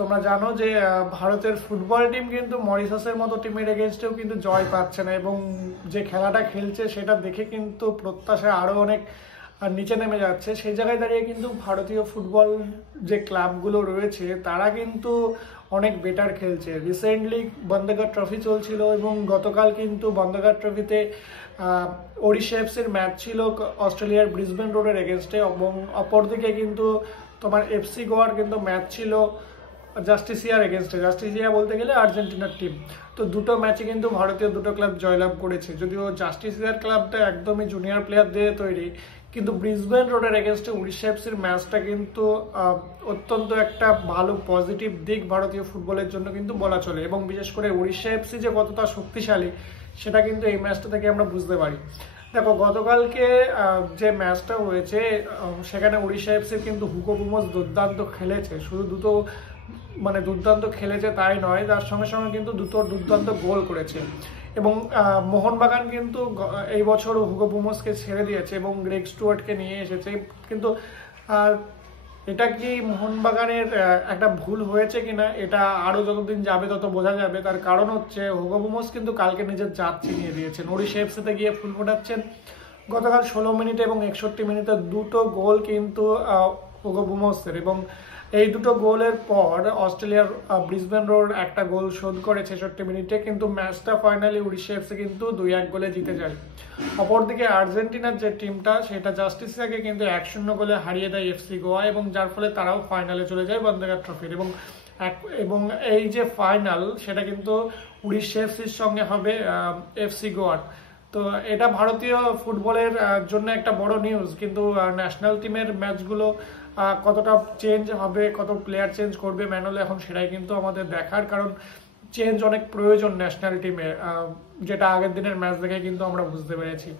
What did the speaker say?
তোমরা জানো যে ভারতের ফুটবল টিম কিন্তু মরিশাসের মতো টিমের এগেনস্টেও কিন্তু জয় পাচ্ছে না, এবং যে খেলাটা খেলছে সেটা দেখে কিন্তু প্রত্যাশা আরো অনেক নিচে নেমে যাচ্ছে। সেই জায়গায় দাঁড়িয়ে কিন্তু ভারতীয় ফুটবল যে ক্লাবগুলো রয়েছে তারা কিন্তু অনেক বেটার খেলছে। রিসেন্টলি বন্দরগাঁ ট্রফি চলছিল এবং গতকাল কিন্তু বন্দরগাঁ ট্রফিতে ওড়িশা এফসির ম্যাচ ছিল অস্ট্রেলিয়ার ব্রিসবেন রোডের এগেনস্টে, এবং অপরদিকে কিন্তু তোমার এফসি গোয়ার কিন্তু ম্যাচ ছিল জাস্টিসিয়ার এগেনস্টে। জাস্টিসিয়া বলতে গেলে আর্জেন্টিনার টিম। তো দুটো ম্যাচে কিন্তু ভারতীয় দুটো ক্লাব জয়লাভ করেছে, যদিও জাস্টিসিয়ার ক্লাবটা একদমই জুনিয়র প্লেয়ার দিয়ে তৈরি, কিন্তু ব্রিসবেন রোডের এগেনস্টে উড়িষ্যা এফসির ম্যাচটা কিন্তু অত্যন্ত একটা ভালো পজিটিভ দিক ভারতীয় ফুটবলের জন্য কিন্তু বলা চলে। এবং বিশেষ করে উড়িষ্যা এফসি যে কতটা শক্তিশালী সেটা কিন্তু এই ম্যাচটা থেকে আমরা বুঝতে পারি। দেখো, গতকালকে যে ম্যাচটা হয়েছে সেখানে উড়িষ্যা এফসির কিন্তু হুগো বুমস দুর্দান্ত খেলেছে। শুধু দুর্দান্ত খেলেছে তাই নয়, তার সঙ্গে সঙ্গে কিন্তু দুটো দুর্দান্ত গোল করেছে। এবং মোহনবাগান কিন্তু এই বছর হুগো বুমসকে ছেড়ে দিয়েছে এবং গ্রেগ স্টুয়ার্টকে নিয়ে এসেছে। কিন্তু এটা কি মোহনবাগানের একটা ভুল হয়েছে কিনা এটা আরো যতদিন যাবে তত বোঝা যাবে। তার কারণ হচ্ছে হুগো বুমস কিন্তু কালকে নিজের জাত চিনিয়ে দিয়েছেন, উড়িষ্যা এফসিতে গিয়ে ফুল ফোটাচ্ছেন। গতকাল 16 মিনিটে এবং 61 মিনিটে দুটো গোল কিন্তু হুগো বুমসের, এবং এই দুটো গোলের পর অস্ট্রেলিয়ার ব্রিসবেন রোড একটা গোল শোধ করে 66 মিনিটে, কিন্তু ম্যাচটা ফাইনালি উড়িষ্যা এফসি কিন্তু 2-1 গোলে জিতে যায়। অপরদিকে আর্জেন্টিনার যে টিমটা সেটা জাস্টিসিয়াকে কিন্তু 1-0 গোলে হারিয়ে দেয় এফসি গোয়া, এবং যার ফলে তারাও ফাইনালে চলে যায় বন্দরগাঁ ট্রফির। এবং এই যে ফাইনাল সেটা কিন্তু উড়িষ্যা এফসির সঙ্গে হবে এফসি গোয়ার। তো এটা ভারতীয় ফুটবলের জন্য একটা বড় নিউজ, কিন্তু ন্যাশনাল টিমের ম্যাচগুলো কতটা চেঞ্জ হবে, কত প্লেয়ার চেঞ্জ করবে ম্যানুয়াল, এখন সেটাই কিন্তু আমাদের দেখার, কারণ চেঞ্জ অনেক প্রয়োজন ন্যাশনাল টিমে, যেটা আগের দিনের ম্যাচ দেখে কিন্তু আমরা বুঝতে পেরেছি।